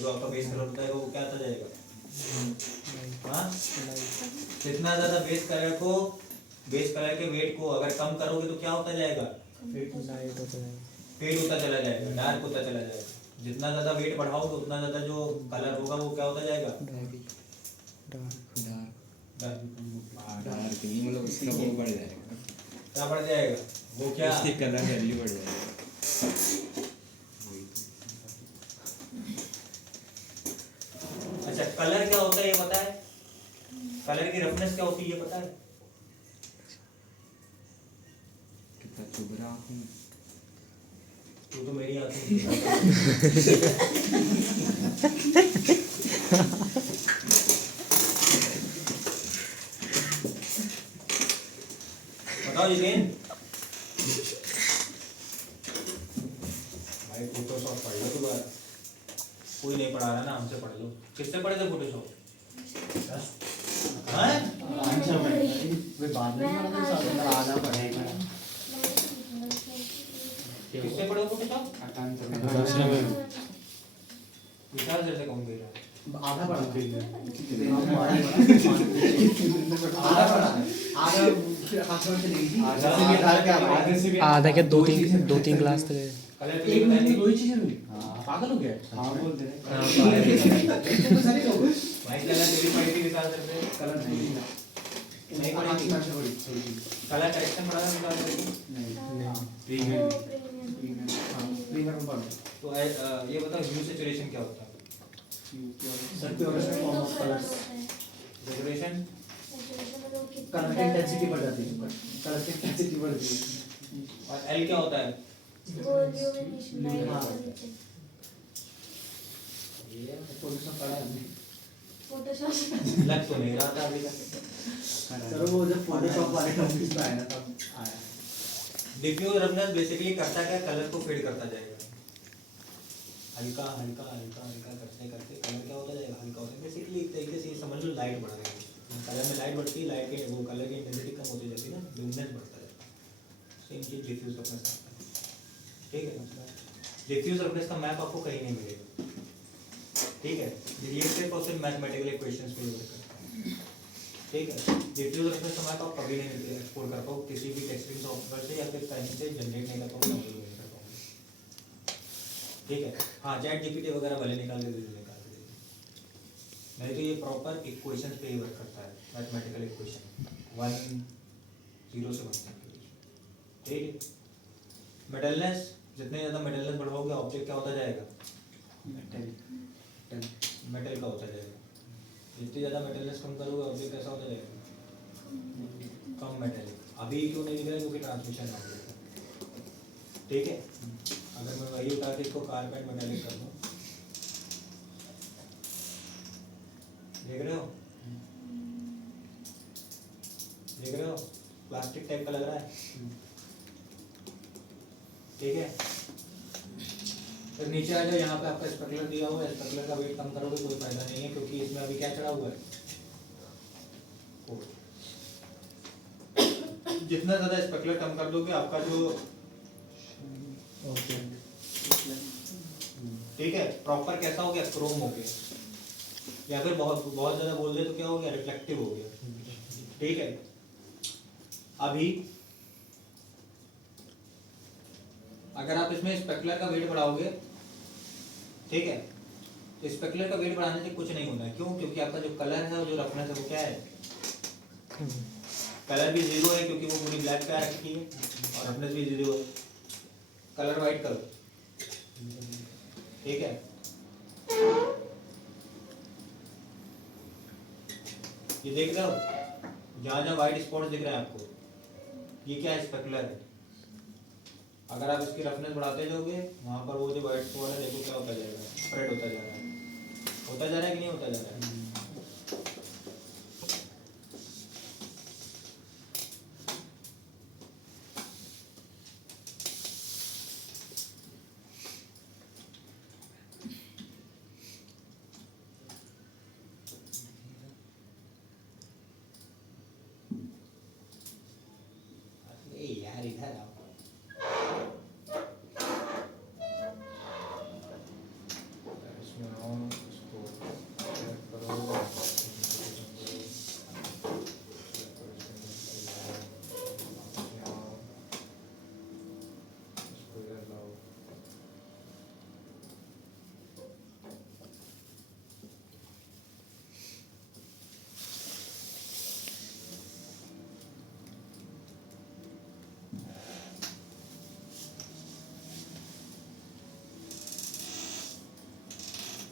जो आपका बेस कलर होता है वो क्या आता जाएगा? हाँ, जितना ज़्यादा बेस कलर के वेट को अगर कम करोगे तो क्या होता जाएगा? फेड होता चला जाएगा, डार्क होता चला जाएगा। जितना ज़्यादा वेट बढ़ाओगे उतना ज़्यादा जो कलर होगा वो क्या होता जाएगा? डार्क नहीं, मतलब उसका वो बढ़ जाएगा, क्या बढ़ जाएगा? वो क्या? उसकी कलर वैल्यू बढ़ जाएगा। अच्छा, कलर क्या होता है ये पता है? कलर की रफनेस क्या होती है ये पता है? कितना चुभ रहा हूँ। तू तो मेरी आंखों बताओ जितेन भाई, फोटोशॉप पढ़ लो दोबारा। कोई नहीं पढ़ा रहा ना, हमसे पढ़ लो। किससे पढ़े थे फोटोशॉप? हाँ? आधा पढ़ेगा। किससे पढ़े फोटोशॉप? विशाल सर से कौन भेज रहा है? आधा पढ़ा आधा क्या दो तीन क्लास तक है। कलर के लिए बताइए। पागल हो गया। हाँ बोल दे भाई कलर तेरी पढ़ी थी विशाल सर से? कलर नहीं पढ़ी थी। कलर करेक्शन पढ़ा था विशाल सर से? तो ये बताओ ह्यू सैचुरेशन क्या होता है? सैचुरेशन कलर की इंटेंसिटी बढ़ जाती है, कलर की इंटेंसिटी बढ़ती है। और एल क्या होता है? लग तो नहीं रहा था अभी तक। सर वो जब फोटोशॉप वाले टॉपिक पे आया ना तब आया। डिफ्यूज रफनेस बेसिकली करता क्या? कलर को फेड करता जाएगा, हल्का हल्का हल्का हल्का करते करते कलर क्या होता जाएगा? हल्का होता है। बेसिकली एक तरीके से ये समझ लो लाइट बढ़ रही है। कलर में लाइट बढ़ती है, लाइट के वो कलर की इंटेंसिटी कम होती जाती है ना, लुमिनेंस बढ़ता है। सेम चीज डिफ्यूज रफनेस का। ठीक है, डिफ्यूज रफनेस का मैप आपको कहीं नहीं मिलेगा। ठीक है, ये सिर्फ और सिर्फ मैथमेटिकल इक्वेशंस पे यूज करता है। ठीक है, डिफ्यूज रफनेस का मैप आप कभी नहीं एक्सपोर्ट कर पाओ किसी भी टेक्सटिंग सॉफ्टवेयर से या फिर कहीं से जनरेट नहीं कर पाओ, डाउनलोड नहीं कर पाओ। ठीक है, हाँ चैट जीपीटी वगैरह वाले निकाल के दे देंगे, नहीं तो ये प्रॉपर इक्वेशंस पे ही वर्क करता है, मैथमेटिकल इक्वेशन 1 0 से 1 तक। ठीक है, मेटलनेस, जितने ज़्यादा मेटलनेस बढ़ाओगे ऑब्जेक्ट क्या होता जाएगा? मेटल का होता जाएगा। जितनी ज़्यादा मेटलनेस कम करोगे ऑब्जेक्ट कैसा होता जाएगा? कम मेटेलिक। अभी क्यों नहीं दिख रहा है? क्योंकि ट्रांसमिशन आ गया। ठीक है, अगर मैं वही उठा के इसको कार्बन मेटालिक कर दूं, देख रहे हो? देख रहे हो? प्लास्टिक टाइप का लग रहा है। ठीक है, फिर नीचे आ जाओ, यहाँ पे आपका स्पेकुलर दिया हुआ है। स्पेकुलर का वेट कम करोगे कोई फायदा नहीं है, क्योंकि इसमें अभी क्या चढ़ा हुआ है? जितना ज़्यादा स्पेकुलर कम कर दोगे आपका जो ठीक है प्रॉपर कैसा हो गया? क्रोम हो गया, या फिर बहुत बहुत ज़्यादा बोल दे तो क्या हो गया? रिफ्लेक्टिव हो गया। ठीक है, अभी अगर आप इसमें स्पेकुलर का वेट बढ़ाओगे, ठीक है, तो स्पेकुलर का वेट बढ़ाने से कुछ नहीं होना है। क्यों? क्योंकि आपका जो कलर है और जो रफनेस है वो क्या है? कलर भी 0 है क्योंकि वो पूरी ब्लैक पे आ रखी है, और रफनेस भी 0 है। कलर वाइट करो। ठीक है, ये देख रहे हो जहाँ जहाँ व्हाइट स्पॉट्स दिख रहे हैं आपको, ये क्या है? स्पेकुलर है। अगर आप इसकी रफनेस बढ़ाते जाओगे वहाँ पर वो जो व्हाइट स्पॉट है देखो क्या होता जाएगा? स्प्रेड होता जा रहा है। होता जा रहा है कि नहीं होता जा रहा है?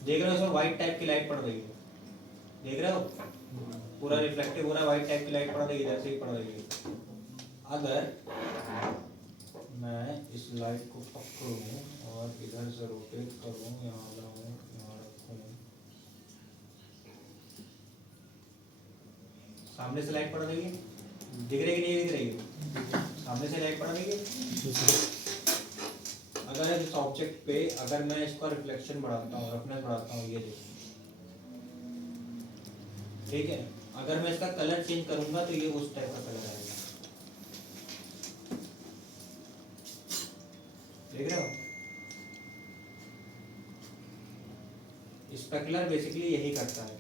देख रहे हो इसमें व्हाइट टाइप की लाइट पड़ रही है, देख रहे हो पूरा रिफ्लेक्टिव हो रहा है, व्हाइट टाइप की लाइट पड़ रही है, इधर से ही पड़ रही है। अगर मैं इस लाइट को पकड़ूं और इधर से रोटेट करूं, यहाँ लाऊं, यहाँ रखूं, सामने से लाइट पड़ रही है, दिख रही है कि नहीं दिख रही है? सामने से लाइट पड़ रही है। अगर इस ऑब्जेक्ट पे अगर मैं इसका रिफ्लेक्शन बढ़ाता हूँ, रफनेस बढ़ाता हूँ, ये देखो, ठीक है, अगर मैं इसका कलर चेंज करूंगा तो ये उस टाइप का कलर आएगा, देख रहे हो? स्पेकुलर बेसिकली यही करता है।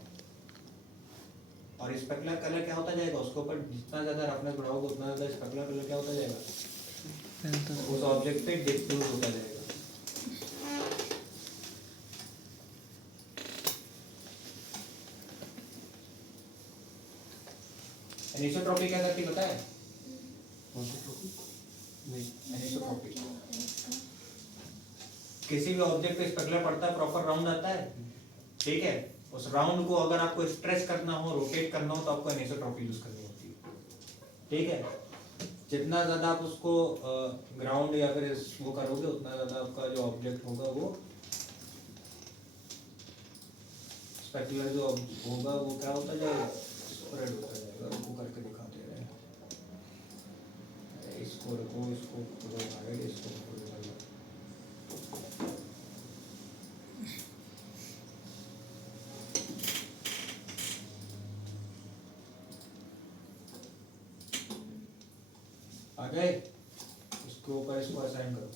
और स्पेकुलर कलर क्या होता जाएगा, उसके ऊपर जितना ज्यादा रफनेस बढ़ाओगे उतना ज्यादा स्पेकुलर कलर क्या होता जाएगा, उस ऑब्जेक्ट पे डिफ्यूज होता जाएगा। एनिसोट्रॉपी क्या करती पता है? एनिसोट्रॉपी किसी भी ऑब्जेक्ट पे स्पेकुलर पड़ता है, प्रॉपर राउंड आता है, ठीक है, उस राउंड को अगर आपको स्ट्रेच करना हो, रोटेट करना हो, तो आपको एनिसोट्रॉपी यूज करनी होती है, ठीक है। जितना ज्यादा आप उसको ग्राउंड या फिर वो करोगे उतना ज्यादा आपका जो ऑब्जेक्ट होगा वो स्पेकुलर जो होगा वो क्या होता जाएगा, स्प्रेड होता जाएगा। वो करके दिखाते रहे, इसको रखो, इसको पूरा भागे, इसको पूरा भागे। आ गए, इसके ऊपर इसको असाइन करो।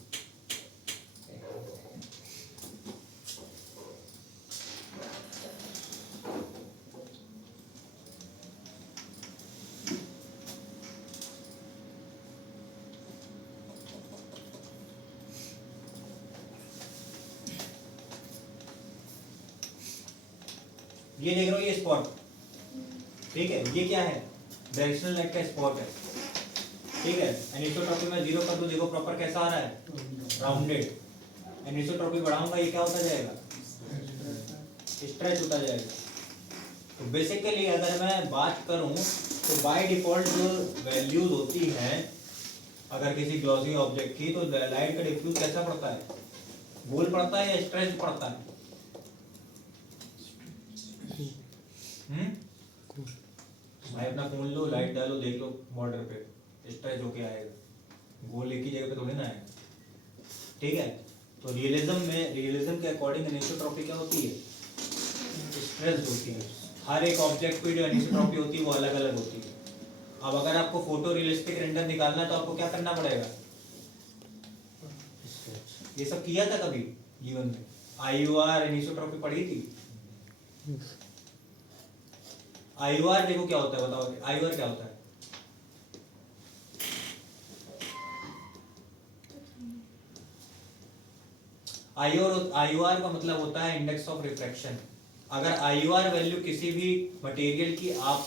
ये देख रहे हो, ये स्पॉट, ठीक है, ये क्या है, डायरेक्शनल लाइट का स्पॉट है, ठीक है। एनिसोट्रॉपी में जीरो कर दो, देखो प्रॉपर कैसा आ रहा है, राउंडेड। एनिसोट्रॉपी बढ़ाऊंगा, ये क्या होता जाएगा, स्ट्रेच होता जाएगा। तो बेसिकली अगर मैं बात करूं तो बाय डिफॉल्ट जो वैल्यूज होती हैं अगर किसी ग्लॉसी ऑब्जेक्ट की, तो लाइट का डिफ्यूज कैसा पड़ता है, गोल पड़ता है या स्ट्रेच पड़ता है? भाई अपना फोन लो, लाइट डालो, देख लो बॉर्डर पे स्ट्रेच होके आएगा, गोल एक ही जगह पे थोड़ी ना आएगा, ठीक है। तो रियलिज्म के अकॉर्डिंग एनिसोट्रॉपी क्या होती है, स्ट्रेच होती है। हर एक ऑब्जेक्ट पे जो एनिसोट्रॉपी होती है वो अलग अलग होती है। अब अगर आपको फोटो रियलिस्टिक रेंडर निकालना है तो आपको क्या करना पड़ेगा, ये सब किया था कभी जीवन में, IUR एनिसोट्रॉपी पढ़ी थी? IUR देखो क्या होता है, बताओ IUR क्या होता है? IUR का मतलब होता है इंडेक्स ऑफ रिफ्रैक्शन। अगर IUR वैल्यू किसी भी मटेरियल की आप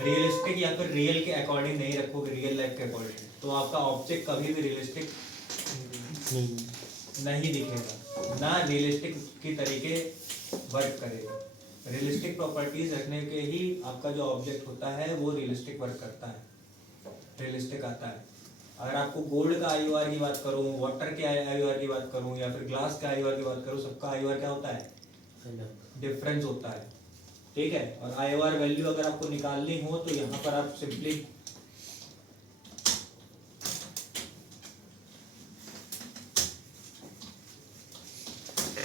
रियलिस्टिक या फिर रियल के अकॉर्डिंग नहीं रखोगे, रियल लाइफ के अकॉर्डिंग, तो आपका ऑब्जेक्ट कभी भी रियलिस्टिक नहीं दिखेगा, ना रियलिस्टिक की तरीके वर्क करेगा। रियलिस्टिक प्रॉपर्टीज रखने के ही आपका जो ऑब्जेक्ट होता है वो रियलिस्टिक वर्क करता है, रियलिस्टिक आता है। अगर आपको गोल्ड का IUR की बात करूं, वाटर के IUR की बात करूं या फिर ग्लास का IUR की बात करूं, सबका IUR क्या होता है, डिफरेंस होता है, ठीक है। और IUR वैल्यू अगर आपको निकालनी हो तो यहाँ पर आप सिंपली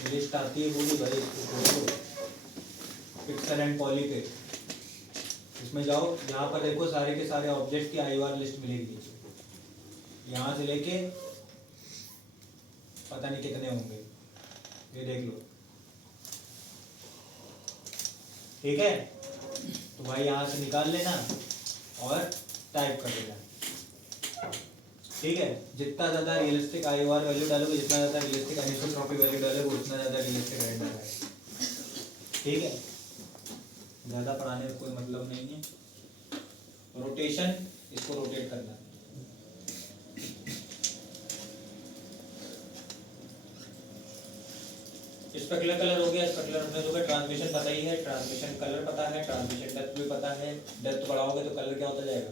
लिस्ट आती है, बोली भाई पिक्सल एंड पॉली पे, इसमें जाओ, यहाँ पर देखो सारे के सारे ऑब्जेक्ट की IUR लिस्ट मिलेगी, यहाँ से लेके पता नहीं कितने होंगे, ये देख लो, ठीक है। तो भाई यहाँ से निकाल लेना और टाइप कर देना, ठीक है। जितना ज्यादा रियलिस्टिक IUR वैल्यू डालोगे, जितना ज्यादा रियलिस्टिक एनिसोट्रॉपी वैल्यू डालोगे, उतना ज्यादा रियलिस्टिक रेंडर आएगा, ठीक है। ज्यादा पढ़ाने में कोई मतलब नहीं है। रोटेशन, इसको रोटेट करना, स्पेकुलर कलर हो गया, स्पेकुलर रफनेस हो गया, ट्रांसमिशन पता ही है, ट्रांसमिशन कलर पता है, ट्रांसमिशन डेप्थ भी पता है। डेप्थ बढ़ाओगे तो कलर क्या होता जाएगा?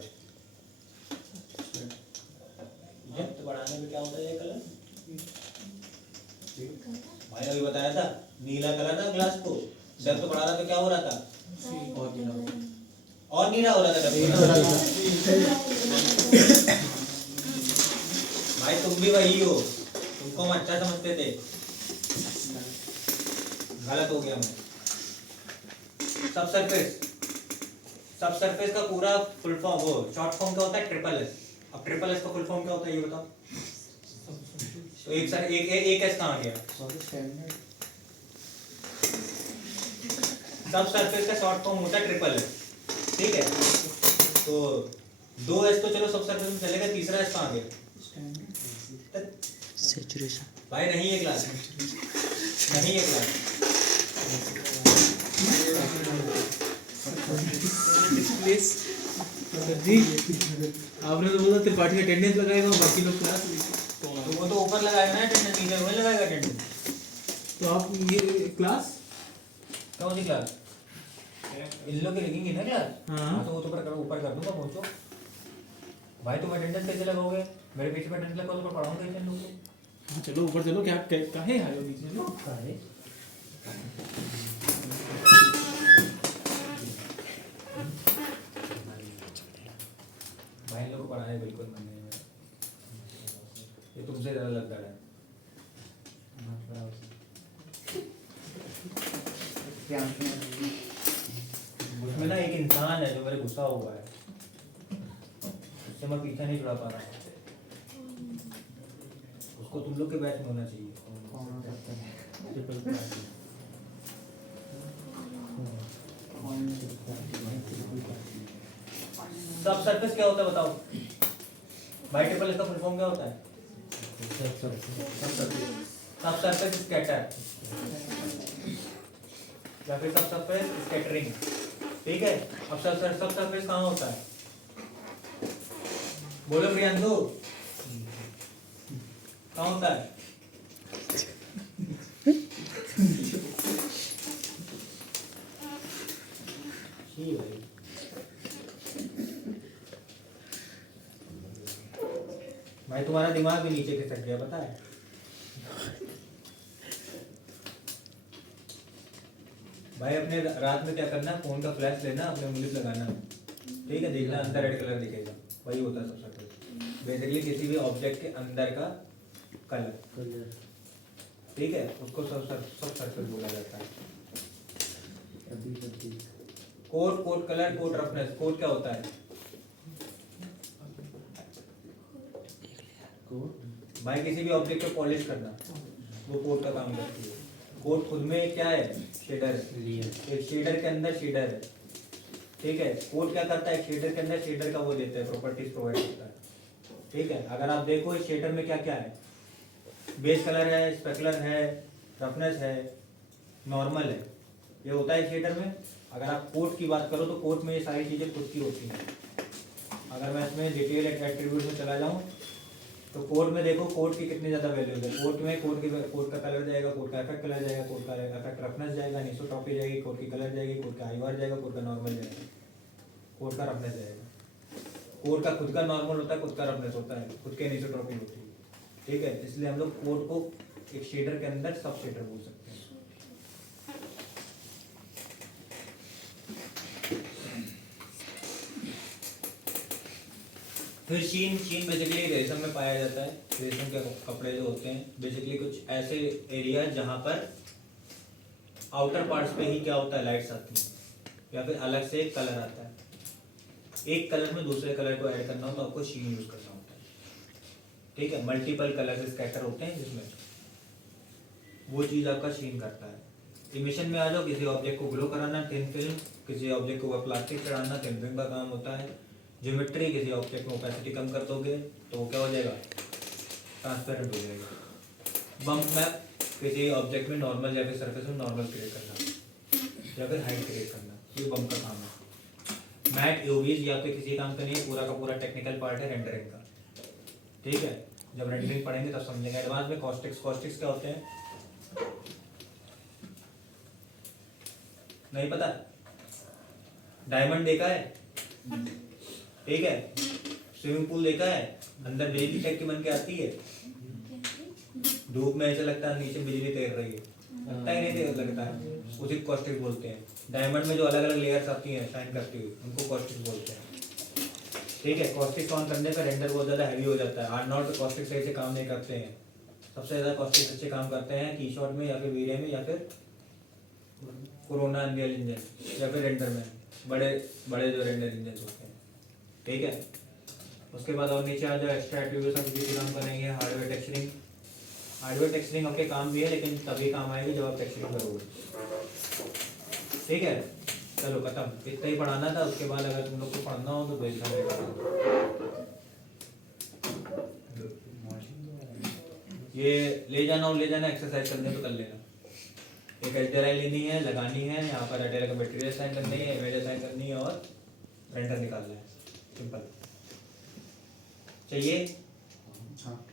डेप्थ बढ़ाने में क्या होता जाएगा कलर? भाई ने अभी बताया था नीला कलर था ग्लास को, डेप्थ बढ़ा रहा तो क्या हो रहा था? और नीला हो रहा था भाई तुम भी वही हो, तुमको हम अच्छा समझते थे, गलत हो गया मैं। सब सरफेस का पूरा फुल फॉर्म, वो शॉर्ट फॉर्म क्या होता है? Triple S. अब ट्रिपल एस का फुल फॉर्म क्या होता है ये बताओ? तो एक एस कहाँ गया? सब सरफेस का शॉर्ट फॉर्म होता है ट्रिपल एस, ठीक है? तो 2s तो चलो सब सरफेस में चलेगा, तीसरा एस कहाँ गया? सैचुरेशन। भाई नहीं है क्लास, नहीं है क्लास। जी आपने तो बोला त्रिपाठी अटेंडेंस लगाएगा और बाकी लोग क्लास, तो वो तो ऊपर लगाएगा ना अटेंडेंस, नीचे में लगाएगा अटेंडेंस। तो आप ये क्लास कौन सी क्लास? इन लोग की लिखेंगे ना क्लास। हाँ। तो वो तो ऊपर कर दूंगा, पहुंचो भाई। तुम अटेंडेंस कैसे लगाओगे? मेरे पीछे अटेंडेंस लगाओ तो पढ़ाऊंगा इन लोगों को। हाँ, चलो ऊपर चलो, क्या काहे आए हो नीचे? चलो काहे? भाई इन लोगों को पढ़ाने बिल्कुल मन नहीं है मेरा। ये तुमसे ज्यादा लगता है। उसमें ना एक इंसान है जो मेरे गुस्सा हुआ है, उससे मैं पीछा नहीं छुड़ा पा रहा। उसको तुम लोग के बैच में होना चाहिए। सब सरफेस क्या होता है बताओ भाई? ट्रिपल इसका फुल फॉर्म क्या होता है? सब सरफेस स्कैटर या फिर सब सरफेस स्कैटरिंग, ठीक है? अब सब सरफेस कहाँ होता है? बोलो प्रियंशु, कहाँ होता है? भाई तुम्हारा दिमाग भी नीचे खिसक गया, पता है? भाई अपने रात में क्या करना, फोन का फ्लैश लेना, अपने उंगली लगाना, ठीक है? देखना अंदर रेड कलर दिखेगा, वही होता है सब सरफेस। बेसिकली किसी भी ऑब्जेक्ट के अंदर का कलर, ठीक है? उसको सब सरफेस बोला जाता है। Coat colour, coat roughness. Coat क्या होता है भाई? किसी भी ऑब्जेक्ट को पॉलिश करना, वो कोट का काम करती है। कोट खुद में क्या है? शेडर है। एक शेडर के अंदर शेडर है, ठीक है? कोट क्या करता है? शेडर के अंदर शेडर का वो देता है, प्रॉपर्टीज प्रोवाइड करता है, ठीक है? अगर आप देखो इस शेडर में क्या क्या है, बेस कलर है, स्पेकुलर है, रफनेस है, नॉर्मल है, ये होता है शेडर में। अगर आप कोट की बात करो तो कोट में ये सारी चीज़ें खुद की होती हैं। अगर मैं इसमें डिटेल एट्रीब्यूट में चला जाऊँ तो कोड में देखो कोड की कितनी ज़्यादा वैल्यूज है। कोड में कोड का कलर जाएगा, कोड का इफेक्ट कलर जाएगा, कोड का इफेक्ट रफनेस जाएगा, अनिसोट्रॉपी जाएगी, कोड की कलर जाएगी, कोड का आईआर जाएगा, कोड का नॉर्मल जाएगा, कोड का रफनेस जाएगा। कोड का खुद का नॉर्मल होता है, खुद का रफनेस होता है, खुद की अनिसोट्रॉपी होती है, ठीक है? इसलिए हम लोग कोड को एक शेडर के अंदर सब शेडर बोल सकते हैं। फिर शीन बेसिकली रेशम में पाया जाता है। रेशम के कपड़े जो होते हैं बेसिकली कुछ ऐसे एरिया जहाँ पर आउटर पार्ट्स पे ही क्या होता है, लाइट्स आती हैं या फिर अलग से एक कलर आता है। एक कलर में दूसरे कलर को ऐड करना हो तो आपको शीन यूज करना होता है, ठीक है? मल्टीपल कलर स्कैटर होते हैं जिसमें वो चीज़ आपका शीन करता है। इमिशन में आ जाओ, किसी ऑब्जेक्ट को ग्लो कराना, थिन फिल्म, किसी ऑब्जेक्ट को प्लास्टिक चढ़ाना, थिन फिल्म का काम होता है। ज्योमेट्री, किसी ऑब्जेक्ट में ओपेसिटी कम कर दोगे तो वो क्या हो जाएगा, ट्रांसपेरेंट हो जाएगा। बम्प मैप, किसी ऑब्जेक्ट में नॉर्मल या फिर सरफेस में नॉर्मल क्रिएट करना या फिर हाइट क्रिएट करना, ये बम्प का काम है। मैट यूवीज ये आपके किसी काम का नहीं है, पूरा का पूरा टेक्निकल पार्ट है रेंडरिंग का, ठीक है? जब रेंडरिंग पढ़ेंगे तब समझेंगे। एडवांस में कॉस्टिक्स क्या होते हैं? नहीं पता? डायमंड देखा है? ठीक है। स्विमिंग पूल देखा है? अंदर बिजली टाइप की बन के आती है, धूप में ऐसा लगता है नीचे बिजली तैर रही है, लगता ही नहीं तैर लगता है, उसी को कॉस्टिक बोलते हैं। डायमंड में जो अलग अलग लेयर्स आती हैं शाइन करती हुई, उनको कॉस्टिक बोलते हैं। ठीक है। कॉस्टिक ऑन करने पर रेंडर बहुत ज़्यादा हैवी हो जाता है। R0 पे कॉस्टिक सही से काम नहीं करते हैं। सबसे ज़्यादा कॉस्टिक अच्छे काम करते हैं की शॉट में या फिर वीरे में या फिर कोरोना अनरियल इंजन या फिर रेंडर में, बड़े बड़े जो रेंडर इंजन होते हैं। ठीक है। उसके बाद और नीचे आ जाओ, एक्स्ट्रा एट्रीब्यूट्स हम किसी काम करेंगे। हार्डवेयर टेक्सचरिंग, हार्डवेयर टेक्सचरिंग आपके काम भी है लेकिन तभी काम आएगी जब आप टेक्सचरिंग करोगे। ठीक है। चलो खत्म, इतना ही पढ़ाना था। उसके बाद अगर तुम लोग को पढ़ना हो तो भेजना मेरे। ये ले जाना हो ले जाना, एक्सरसाइज करने तो कर लेना। एक HDRI लेनी है, लगानी है, यहाँ पर HDRI का बैटरी असाइन करनी है, इमेज असाइन करनी है और रेंडर निकालना है। सिंपल चाहिए। हाँ